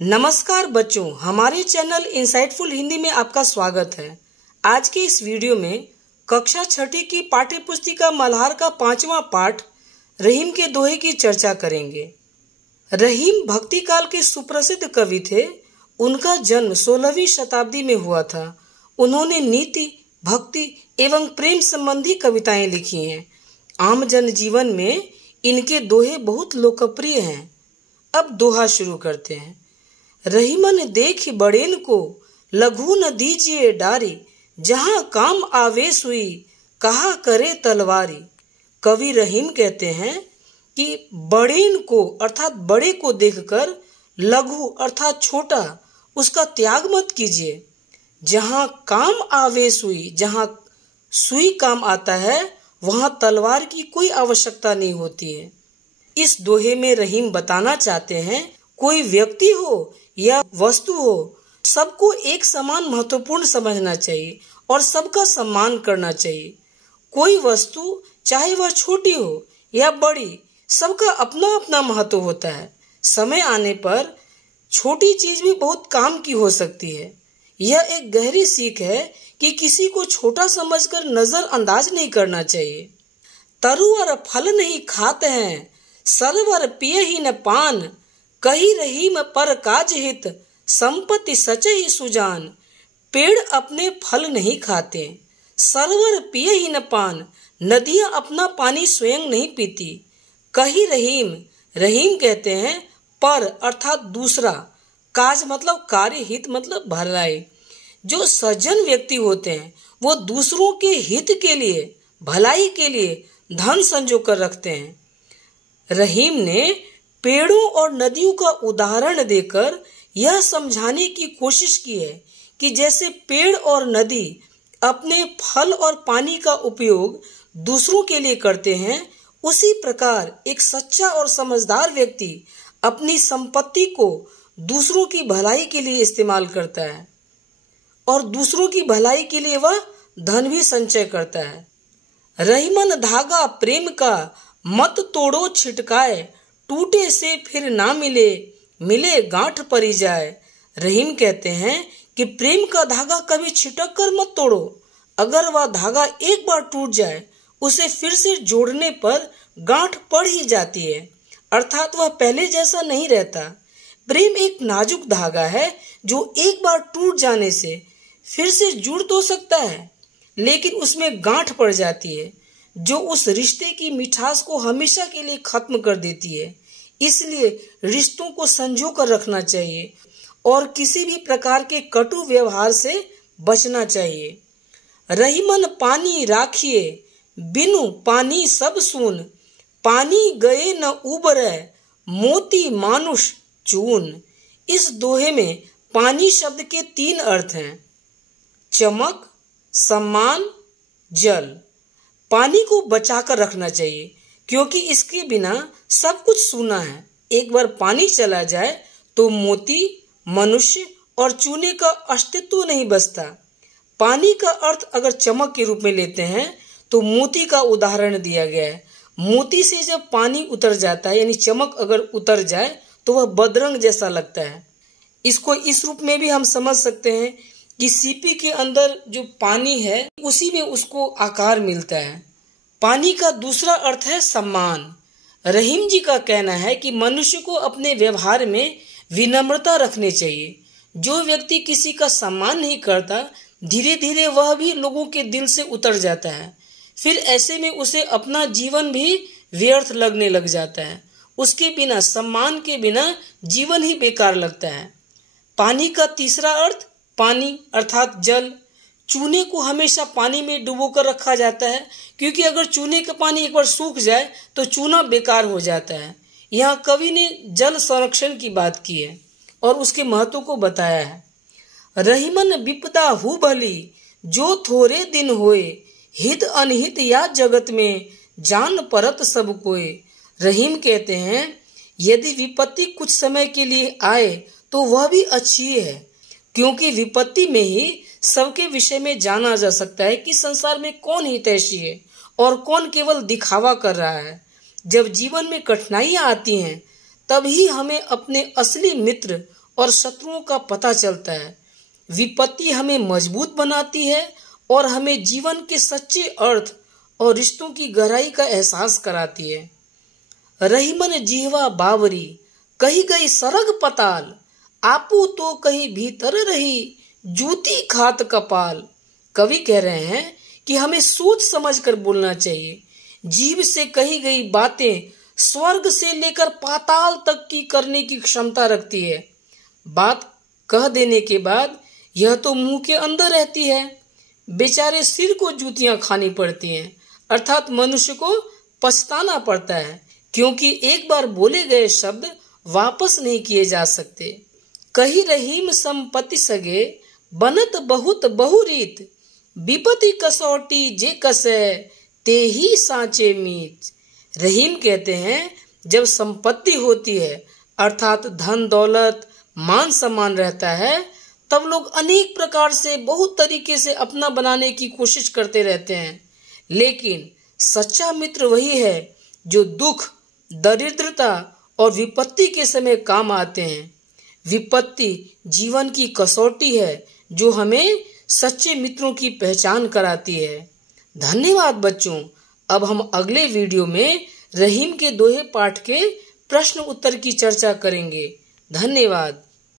नमस्कार बच्चों, हमारे चैनल इंसाइटफुल हिंदी में आपका स्वागत है। आज के इस वीडियो में कक्षा छठी की पाठ्य पुस्तिका मल्हार का 5वां पाठ रहीम के दोहे की चर्चा करेंगे। रहीम भक्ति काल के सुप्रसिद्ध कवि थे। उनका जन्म 16वीं शताब्दी में हुआ था। उन्होंने नीति, भक्ति एवं प्रेम संबंधी कविताएं लिखी हैं। आम जन जीवन में इनके दोहे बहुत लोकप्रिय हैं। अब दोहा शुरू करते हैं। रहीमन देखि बड़ेन को, लघु न दीजिए डारी, जहां काम आवेश हुई, कहा करे तलवारी। कवि रहीम कहते हैं कि बड़ेन को अर्थात बड़े को देखकर लघु अर्थात छोटा उसका त्याग मत कीजिए। जहां काम आवेश हुई, जहां सुई काम आता है, वहां तलवार की कोई आवश्यकता नहीं होती है। इस दोहे में रहीम बताना चाहते हैं, कोई व्यक्ति हो या वस्तु हो, सबको एक समान महत्वपूर्ण समझना चाहिए और सबका सम्मान करना चाहिए। कोई वस्तु चाहे वह छोटी हो या बड़ी, सबका अपना अपना महत्व होता है। समय आने पर छोटी चीज भी बहुत काम की हो सकती है। यह एक गहरी सीख है कि किसी को छोटा समझकर नजरअंदाज नहीं करना चाहिए। तरुअर फल नहीं खाते हैं, सरवर पिए ही न पान, कही रहीम पर काज हित, संपत्ति सचहि सुजान। पेड़ अपने फल नहीं खाते, सरवर पिए ही न पान, नदियां अपना पानी स्वयं नहीं पीती। कही रहीम, रहीम कहते हैं पर अर्थात दूसरा, काज मतलब कार्य, हित मतलब भलाई। जो सज्जन व्यक्ति होते हैं वो दूसरों के हित के लिए, भलाई के लिए धन संजो कर रखते हैं। रहीम ने पेड़ों और नदियों का उदाहरण देकर यह समझाने की कोशिश की है कि जैसे पेड़ और नदी अपने फल और पानी का उपयोग दूसरों के लिए करते हैं, उसी प्रकार एक सच्चा और समझदार व्यक्ति अपनी संपत्ति को दूसरों की भलाई के लिए इस्तेमाल करता है और दूसरों की भलाई के लिए वह धन भी संचय करता है। रहीमन धागा प्रेम का, मत तोड़ो छिटकाए, टूटे से फिर ना मिले, मिले गांठ परी जाए। रहीम कहते हैं कि प्रेम का धागा कभी छिटक कर मत तोड़ो। अगर वह धागा एक बार टूट जाए, उसे फिर से जोड़ने पर गांठ पड़ ही जाती है, अर्थात वह पहले जैसा नहीं रहता। प्रेम एक नाजुक धागा है जो एक बार टूट जाने से फिर से जुड़ तो सकता है, लेकिन उसमें गांठ पड़ जाती है जो उस रिश्ते की मिठास को हमेशा के लिए खत्म कर देती है। इसलिए रिश्तों को संजो कर रखना चाहिए और किसी भी प्रकार के कटु व्यवहार से बचना चाहिए। रहीमन पानी राखिए, बिनु पानी सब सून, पानी गए न उबरे, मोती मानुष चून। इस दोहे में पानी शब्द के 3 अर्थ हैं: चमक, सम्मान, जल। पानी को बचाकर रखना चाहिए क्योंकि इसके बिना सब कुछ सूना है। एक बार पानी चला जाए तो मोती, मनुष्य और चूने का अस्तित्व नहीं बचता। पानी का अर्थ अगर चमक के रूप में लेते हैं तो मोती का उदाहरण दिया गया है। मोती से जब पानी उतर जाता है, यानी चमक अगर उतर जाए, तो वह बदरंग जैसा लगता है। इसको इस रूप में भी हम समझ सकते हैं कि सीपी के अंदर जो पानी है उसी में उसको आकार मिलता है। पानी का दूसरा अर्थ है सम्मान। रहीम जी का कहना है कि मनुष्य को अपने व्यवहार में विनम्रता रखनी चाहिए। जो व्यक्ति किसी का सम्मान नहीं करता, धीरे धीरे वह भी लोगों के दिल से उतर जाता है। फिर ऐसे में उसे अपना जीवन भी व्यर्थ लगने लग जाता है। उसके बिना, सम्मान के बिना जीवन ही बेकार लगता है। पानी का तीसरा अर्थ पानी अर्थात जल। चूने को हमेशा पानी में डुबोकर रखा जाता है क्योंकि अगर चूने का पानी एक बार सूख जाए तो चूना बेकार हो जाता है। यहाँ कवि ने जल संरक्षण की बात की है और उसके महत्व को बताया है। रहीमन विपदा हु भली, जो थोड़े दिन होए, हित अनहित या जगत में, जान परत सब कोय। रहीम कहते हैं यदि विपत्ति कुछ समय के लिए आए तो वह भी अच्छी है, क्योंकि विपत्ति में ही सबके विषय में जाना जा सकता है कि संसार में कौन हितैषी है और कौन केवल दिखावा कर रहा है। जब जीवन में कठिनाइयां आती हैं, तभी हमें अपने असली मित्र और शत्रुओं का पता चलता है। विपत्ति हमें मजबूत बनाती है और हमें जीवन के सच्चे अर्थ और रिश्तों की गहराई का एहसास कराती है। रहीमन जीवा बावरी, कही गई सरग पताल, आपू तो कहीं भीतर रही, जूती खात कपाल। कवि कह रहे हैं कि हमें सोच समझकर बोलना चाहिए। जीभ से कही गई बातें स्वर्ग से लेकर पाताल तक की करने की क्षमता रखती है। बात कह देने के बाद यह तो मुंह के अंदर रहती है। बेचारे सिर को जूतियां खानी पड़ती हैं, अर्थात मनुष्य को पछताना पड़ता है, क्योंकि एक बार बोले गए शब्द वापस नहीं किए जा सकते। कही रहीम संपत्ति सगे, बनत बहुत बहुरीत, विपत्ति कसौटी जे कसे, ते ही सांचे मीत। रहीम कहते हैं जब संपत्ति होती है अर्थात धन दौलत मान सम्मान रहता है, तब लोग अनेक प्रकार से बहुत तरीके से अपना बनाने की कोशिश करते रहते हैं, लेकिन सच्चा मित्र वही है जो दुख, दरिद्रता और विपत्ति के समय काम आते हैं। विपत्ति जीवन की कसौटी है जो हमें सच्चे मित्रों की पहचान कराती है। धन्यवाद बच्चों। अब हम अगले वीडियो में रहीम के दोहे पाठ के प्रश्न उत्तर की चर्चा करेंगे। धन्यवाद।